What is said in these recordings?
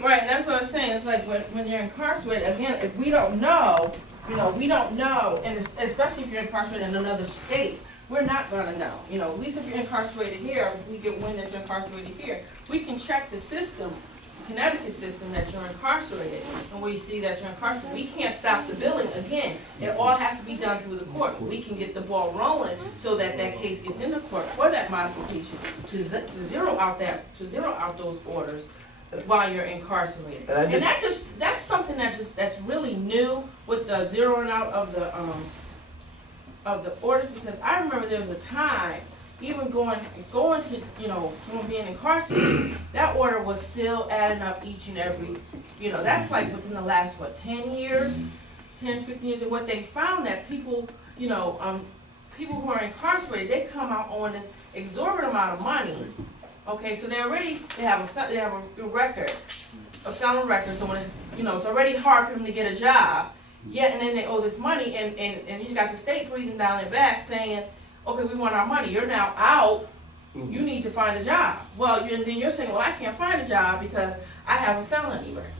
Right, and that's what I'm saying. It's like when you're incarcerated, again, if we don't know, we don't know, and especially if you're incarcerated in another state, we're not gonna know. At least if you're incarcerated here, if we get wind that you're incarcerated here, we can check the system, Connecticut system, that you're incarcerated, and we see that you're incarcerated. We can't stop the billing. Again, it all has to be done through the court. We can get the ball rolling so that that case gets in the court for that modification to zero out those orders while you're incarcerated. And that's something that's really new with the zeroing out of the orders, because I remember there was a time, even going to, being incarcerated, that order was still adding up each and every, that's like within the last, 10 years, 10, 15 years, and what they found that people, people who are incarcerated, they come out on this exorbitant amount of money. Okay, so they have a record, a felon record, so when it's, it's already hard for them to get a job, yet, and then they owe this money, and you got the state breathing down their back saying, okay, we want our money, you're now out, you need to find a job. Well, then you're saying, well, I can't find a job because I have a felony record.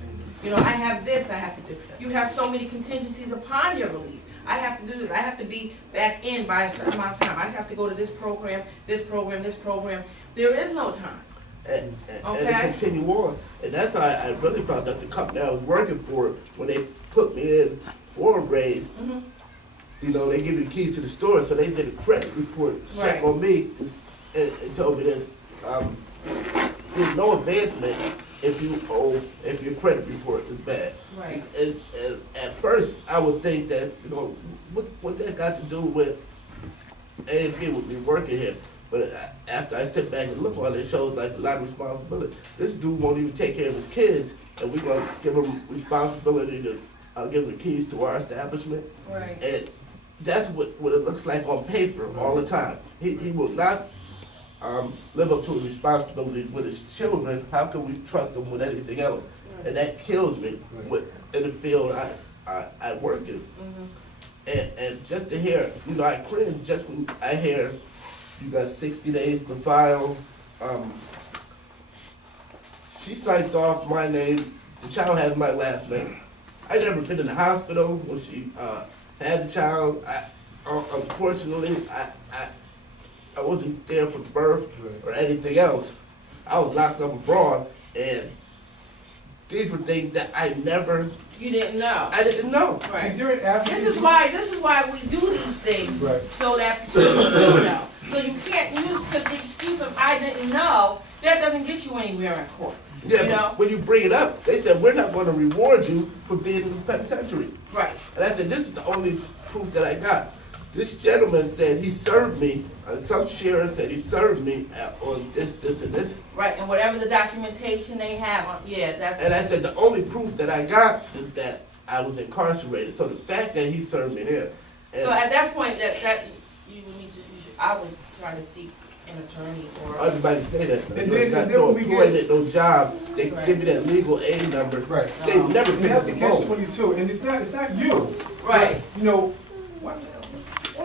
I have this I have to do. You have so many contingencies upon your release. I have to do this. I have to be back in by a certain amount of time. I have to go to this program, this program, this program. There is no time. And continue on. And that's how I really found out the company I was working for, when they put me in for a raise, they give you the keys to the store, so they did a credit report check on me and told me that there's no advancement if your credit report is bad. Right. And at first I would think that, what that got to do with A&B with me working here. But after I sit back and look on it, it shows like a lot of responsibility. This dude won't even take care of his kids, and we're gonna give him responsibility to give him the keys to our establishment. Right. And that's what it looks like on paper all the time. He will not live up to his responsibility with his children. How can we trust him with anything else? And that kills me in the field I work in. And just to hear, I cringe just when I hear you got 60 days to file. She signed off my name. The child has my last name. I never been in the hospital when she had the child. Unfortunately, I wasn't there for birth or anything else. I was locked up abroad, and these were things that I never. You didn't know. I didn't know. Right. This is why we do these things, so that people do know. So you can't use, because the excuse of I didn't know, that doesn't get you anywhere in court. Yeah, but when you bring it up, they said, we're not going to reward you for being in the penitentiary. Right. And I said, this is the only proof that I got. This gentleman said he served me, some sheriff said he served me on this, and this. Right, and whatever the documentation they have, that's. And I said, the only proof that I got is that I was incarcerated. So the fact that he served me there. So at that point, I would try to seek an attorney or. Everybody say that. And then when we get no job, they give you that legal aid number. Right. They never pick up the the phone. phone. Catch-22, and it's not you. Right. But,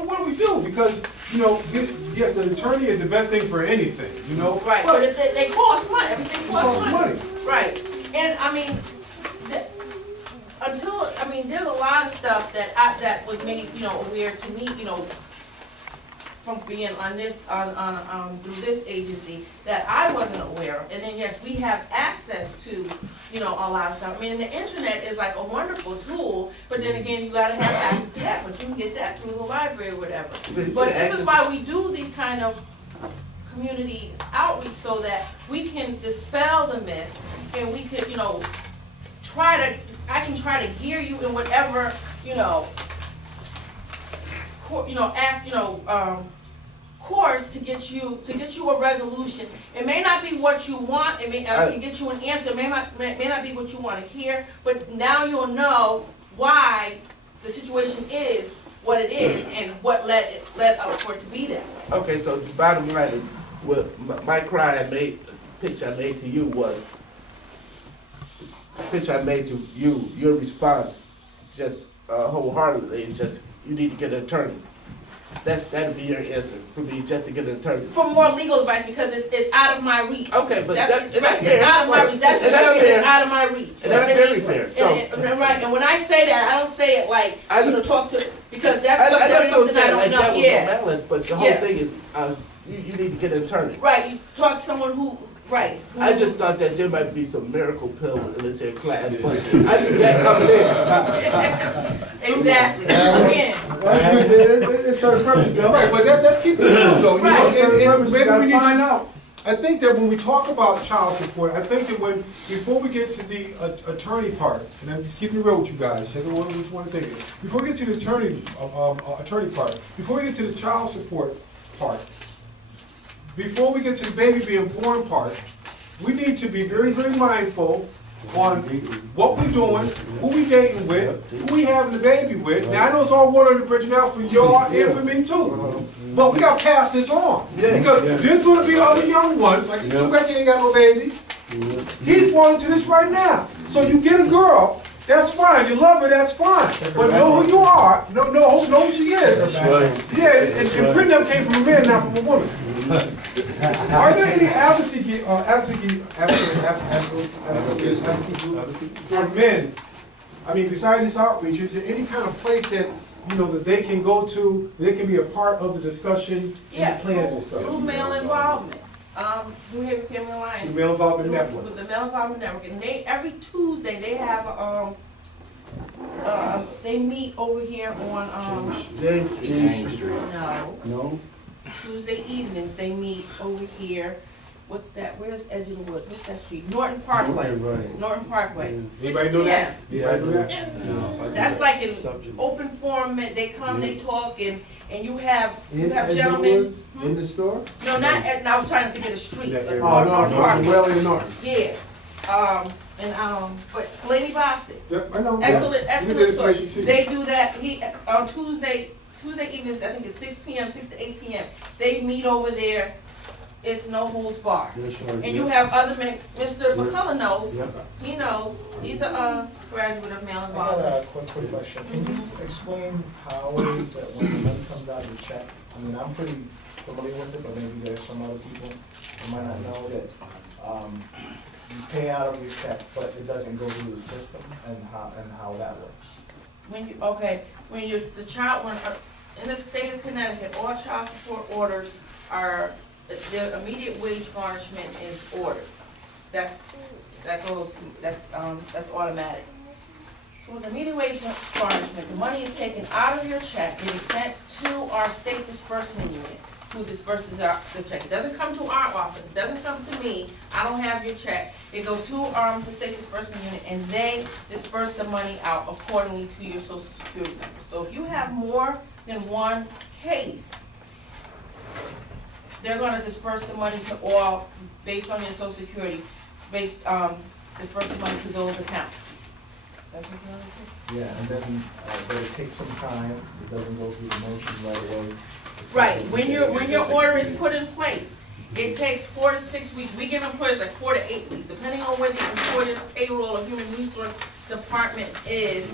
what do we do? Because, yes, an attorney is the best thing for anything, Right, but they cost money. Everything costs money. Right. And there's a lot of stuff that was made, weird to me, from being on this, through this agency that I wasn't aware of. And then yes, we have access to, a lot of stuff. The internet is like a wonderful tool, but then again, you gotta have access to that, but you can get that through the library or whatever. But this is why we do these kind of community outreach, so that we can dispel the myths, and we could, I can try to gear you in whatever, course to get you a resolution. It may not be what you want. It may can get you an answer. It may not be what you want to hear. But now you'll know why the situation is what it is and what led up for it to be that. Okay, so the bottom line is, what my pitch I made to you was, pitch I made to you, your response, just wholeheartedly, just you need to get an attorney. that'd be your answer for me, just to get an attorney. For more legal advice, because it's out of my reach. Okay, but That's that's fair. it's out of my reach. That's And that's area fair. that's out of my reach. And You know that's what I very mean? fair. So Right, and when I say that, I don't say it like, I- talk to, because that's I know that's you don't something I say it don't like know. that with no Yeah, malice, but the whole Yeah. thing is, you need to get an attorney. right, you talk to someone who, right. I just thought that there might be some miracle pill in this here class, but I just got coming in. Exactly, again, It's certain purpose, though. Right, but that's keeping it real though, you know, Right. and Certain purpose, you maybe we gotta need to. find out. I think that when we talk about child support, I think that before we get to the attorney part, and I'm just keeping it real with you guys, everyone which one take it. Before we get to the attorney part, before we get to the child support part, before we get to the baby being born part, we need to be very, very mindful on what we're doing, who we dating with, who we having the baby with. Now, I know it's all water under the bridge now for y'all and for me too. But we gotta pass this on. Because there's gonna be other young ones, like Becky ain't got no baby. He's falling into this right now. So you get a girl, that's fine. You love her, that's fine. But know who you are, know who she is. That's right. Yeah, and prenup came from a man, not from a woman. Are there any advocacy for men? I mean, besides this outreach, is there any kind of place that, that they can go to, that they can be a part of the discussion and the plan and stuff? through male involvement, New Haven Family Alliance. The Male Involvement Network. With the Male Involvement Network, and every Tuesday, they have, they meet over here on, James Street. no, No? Tuesday evenings, they meet over here. What's that, where's Edge of the Woods, what's that street? Norton Parkway. Right. Norton Parkway, 6 Anybody know that? p.m. Yeah, I do that. No. That's like an open forum, they come, they talk, and you have In the gentlemen. woods, in the store? No, not, I was trying to think of the street, Yeah, but yeah. Oh, Norton no, Parkway. well in North. Yeah, but Lady Boston, Yep, I know. excellent, We excellent did story. information too. They do that, on Tuesday evenings, I think it's 6 p.m., 6 to 8 p.m. They meet over there, it's no holds barred. That's right. And you have other men, Mr. McCullough knows, Yeah. he knows, he's a graduate of male I got involvement. a quick question. Can you explain how it is that when the money comes out of the check? I mean, I'm pretty familiar with it, but maybe there's some other people who might not know that you pay out of your check, but it doesn't go through the system and how that works. When in the state of Connecticut, all child support orders their immediate wage garnishment is ordered. That's automatic. So with immediate wage garnishment, the money is taken out of your check, it is sent to our state disbursement unit, who disperses the check. It doesn't come to our office, it doesn't come to me, I don't have your check. It goes to the state disbursement unit, and they disperse the money out accordingly to your social security number. So if you have more than one case, they're gonna disperse the money to all, based on your social security, disperse the money to those accounts. That's what you understand? Yeah, and then, but it takes some time, it doesn't go through the motions right away. Right, when your order is put in place, it takes 4 to 6 weeks. We give employers like 4 to 8 weeks, depending on where the employer's payroll or human resource department is.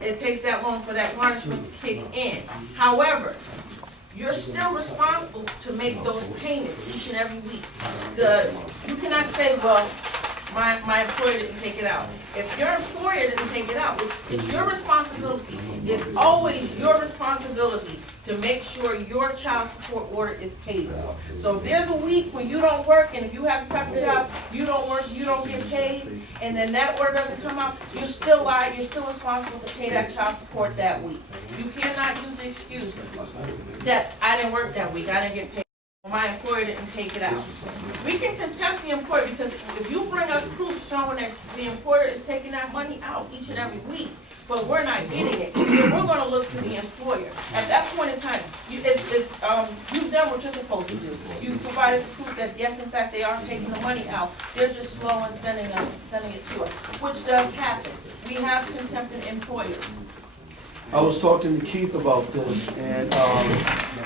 It takes that long for that garnishment to kick in. However, you're still responsible to make those payments each and every week. You cannot say, well, my employer didn't take it out. If your employer didn't take it out, it's your responsibility. It's always your responsibility to make sure your child support order is paid for. So if there's a week when you don't work, and if you have a type of job, you don't work, you don't get paid, and then that order doesn't come out, you're still liable, you're still responsible to pay that child support that week. You cannot use the excuse that I didn't work that week, I didn't get paid. My employer didn't take it out. We can contempt the employer, because if you bring us proof showing that the employer is taking that money out each and every week, but we're not getting it, then we're gonna look to the employer. At that point in time, you've done what you're supposed to do. You provided proof that yes, in fact, they are taking the money out. They're just slow in sending it to us, which does happen. We have contempted employers. I was talking to Keith about this, and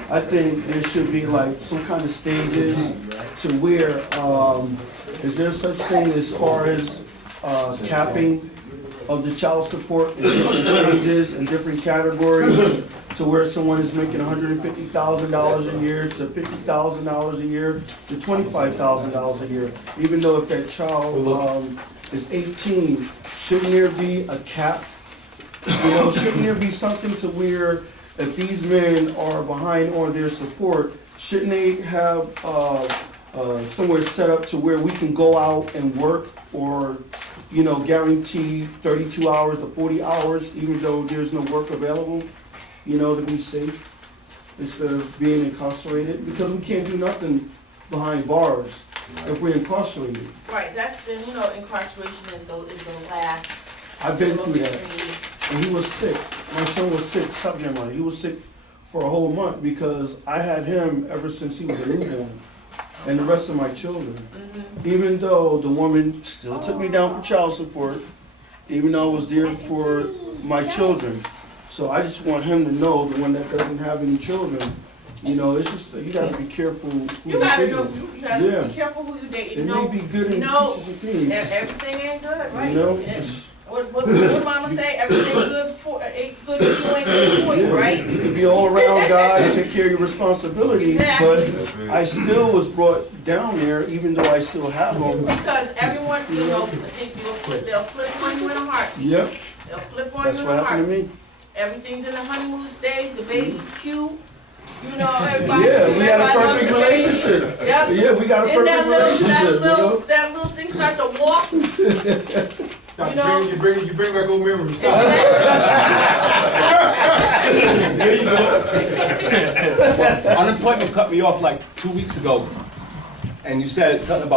I think there should be like some kind of stages to where, is there such thing as far as capping of the child support in different stages and different categories? to where someone is making $150,000 a year to $50,000 a year to $25,000 a year. Even though if that child is 18, shouldn't there be a cap? You know, shouldn't there be something to where if these men are behind on their support, shouldn't they have somewhere set up to where we can go out and work or, you know, guarantee 32 hours to 40 hours, even though there's no work available, you know, to be safe instead of being incarcerated? Because we can't do nothing behind bars if we're incarcerated. Right, that's the, you know, incarceration is the last. I've been the through most that. extreme. And he was sick. My son was sick, stop Jeremiah. He was sick for a whole month because I had him ever since he was a newborn. And the rest of my children. Even though the woman still took me down for child support, even though I was there for my children. So I just want him to know, the one that doesn't have any children, you know, it's just, you gotta be careful who You gotta dating. you gotta Yeah. be careful who you date. It You know, may be good in no, peaches and cream. everything ain't good, right? You know? Yeah. What mama say? Everything good for ain't good for you, ain't good for you, right? You can be all around guy, take care of your responsibility, Exactly. but I still was brought down there, even though I still have them. Because everyone, you know, think they'll flip on you in a heartbeat. Yep, They'll flip on that's you in what a happened to heartbeat. me. Everything's in the honeymoon stage, the baby's cute, you know, everybody. Yeah, we had a everybody loves perfect the baby. relationship. Yep. Yeah, we got a Then perfect relationship, you know? that little thing start to walk. Stop, You know- you bring back old memories. Stop. Unemployment cut me off like 2 weeks ago, and you said something about